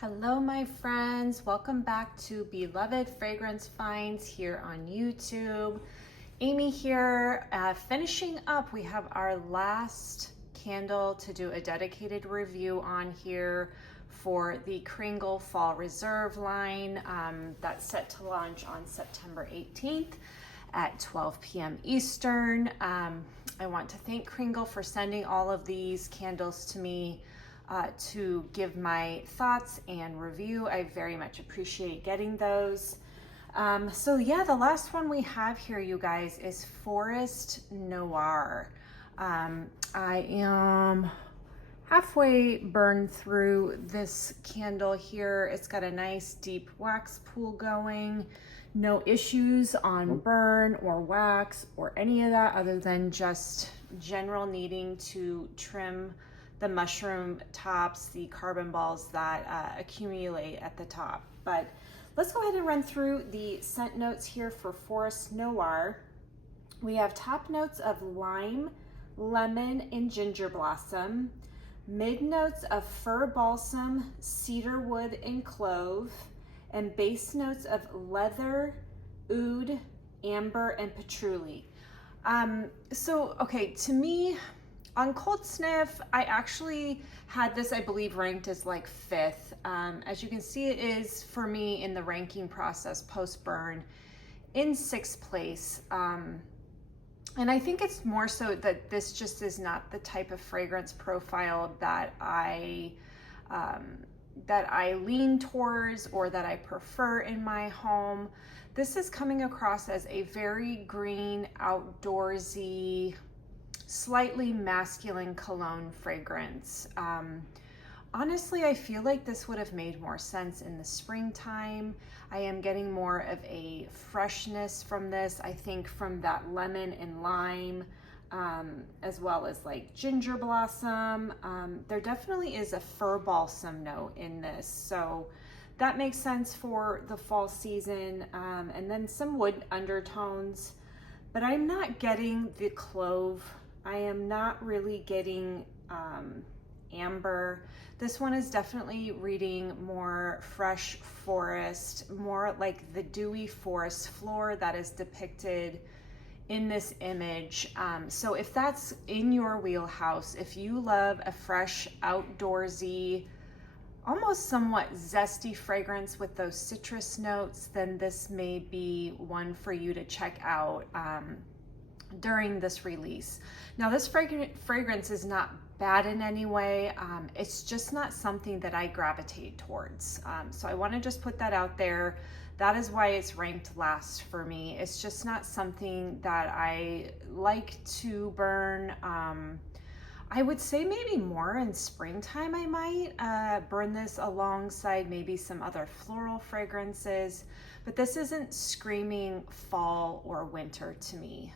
Hello, my friends. Welcome back to Beloved Fragrance Finds here on YouTube. Amy here, finishing up. We have our last candle to do a dedicated review on here for the Kringle Fall Reserve line that's set to launch on September 18th at 12 p.m. Eastern. I want to thank Kringle for sending all of these candles to me to give my thoughts and review. I very much appreciate getting those. So yeah, the last one we have here, you guys, is Forest Noir. I am halfway burned through this candle here. It's got a nice deep wax pool going. No issues on burn or wax or any of that other than just general needing to trim the mushroom tops, the carbon balls that accumulate at the top. But let's go ahead and run through the scent notes here for Forest Noir. We have top notes of lime, lemon, and ginger blossom. Mid notes of fir balsam, cedar wood, and clove. And base notes of leather, oud, amber, and patchouli. Okay, to me, on cold sniff, I actually had this, I believe, ranked as like 5th. As you can see, it is for me in the ranking process post-burn in 6th place. And I think it's more so that this just is not the type of fragrance profile that I lean towards or that I prefer in my home. This is coming across as a very green, outdoorsy, slightly masculine cologne fragrance. Honestly, I feel like this would have made more sense in the springtime. I am getting more of a freshness from this, I think from that lemon and lime, as well as like ginger blossom. There definitely is a fir balsam note in this, so that makes sense for the fall season. And then some wood undertones, but I'm not getting the clove. I am not really getting amber. This one is definitely reading more fresh forest, more like the dewy forest floor that is depicted in this image. So if that's in your wheelhouse, if you love a fresh, outdoorsy, almost somewhat zesty fragrance with those citrus notes, then this may be one for you to check out during this release. Now, this fragrance is not bad in any way. It's just not something that I gravitate towards. So I want to just put that out there. That is why it's ranked last for me. It's just not something that I like to burn. I would say maybe more in springtime I might burn this alongside maybe some other floral fragrances, but this isn't screaming fall or winter to me.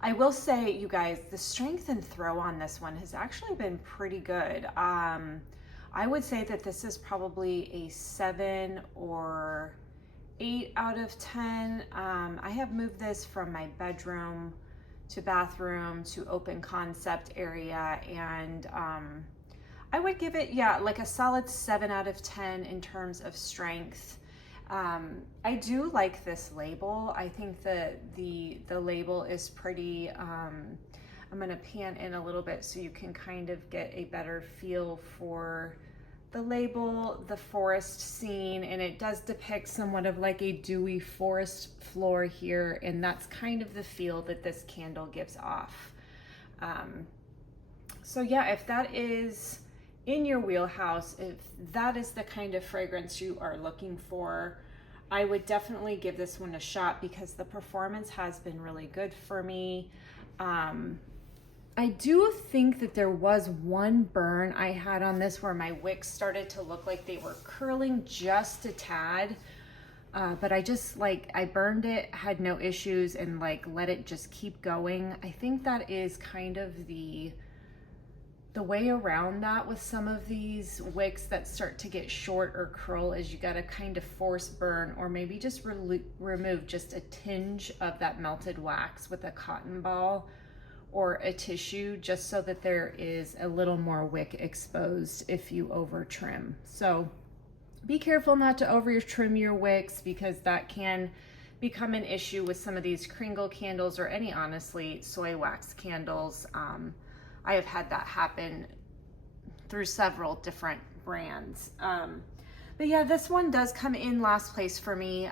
I will say, you guys, the strength and throw on this one has actually been pretty good. I would say that this is probably a 7 or 8 out of 10. I have moved this from my bedroom to bathroom to open concept area, and I would give it, yeah, like a solid 7 out of 10 in terms of strength. I do like this label. I think that the label is pretty, I'm gonna pan in a little bit so you can kind of get a better feel for the label, the forest scene, and it does depict somewhat of like a dewy forest floor here, and that's kind of the feel that this candle gives off. So yeah, if that is in your wheelhouse, if that is the kind of fragrance you are looking for, I would definitely give this one a shot because the performance has been really good for me. I do think that there was one burn I had on this where my wicks started to look like they were curling just a tad, but I just I burned it, had no issues, and like let it just keep going. I think that is kind of the way around that with some of these wicks that start to get short or curl is you gotta kind of force burn, or maybe just remove just a tinge of that melted wax with a cotton ball or a tissue, just so that there is a little more wick exposed if you over trim. So be careful not to over trim your wicks, because that can become an issue with some of these Kringle candles, or any, honestly, soy wax candles. I have had that happen through several different brands. But yeah, this one does come in last place for me.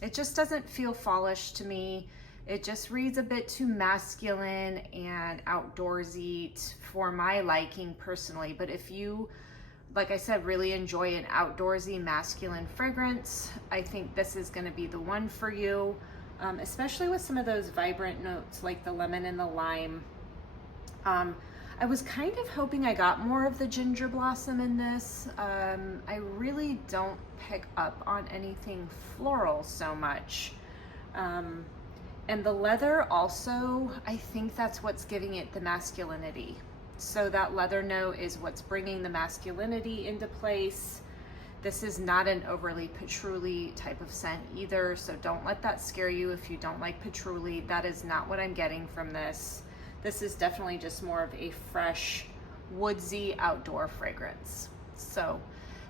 It just doesn't feel fallish to me. It just reads a bit too masculine and outdoorsy for my liking personally. But if you, like I said, really enjoy an outdoorsy masculine fragrance, I think this is going to be the one for you, especially with some of those vibrant notes like the lemon and the lime. I was kind of hoping I got more of the ginger blossom in this. I really don't pick up on anything floral so much. And the leather also, I think that's what's giving it the masculinity. So that leather note is what's bringing the masculinity into place. This is not an overly patchouli type of scent either, so don't let that scare you if you don't like patchouli. That is not what I'm getting from this. This is definitely just more of a fresh, woodsy outdoor fragrance. So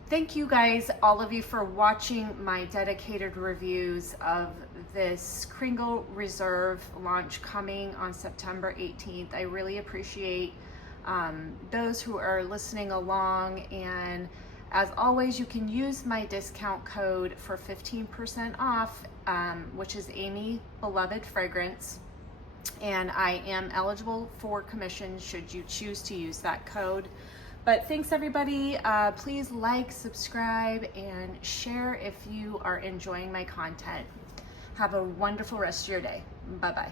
thank you guys, all of you, for watching my dedicated reviews of this Kringle Reserve launch coming on September 18th. I really appreciate those who are listening along, and as always, you can use my discount code for 15% off, which is AMYBELOVEDJENSEN, and I am eligible for commission should you choose to use that code. But thanks everybody. Please like, subscribe, and share if you are enjoying my content. Have a wonderful rest of your day. Bye-bye.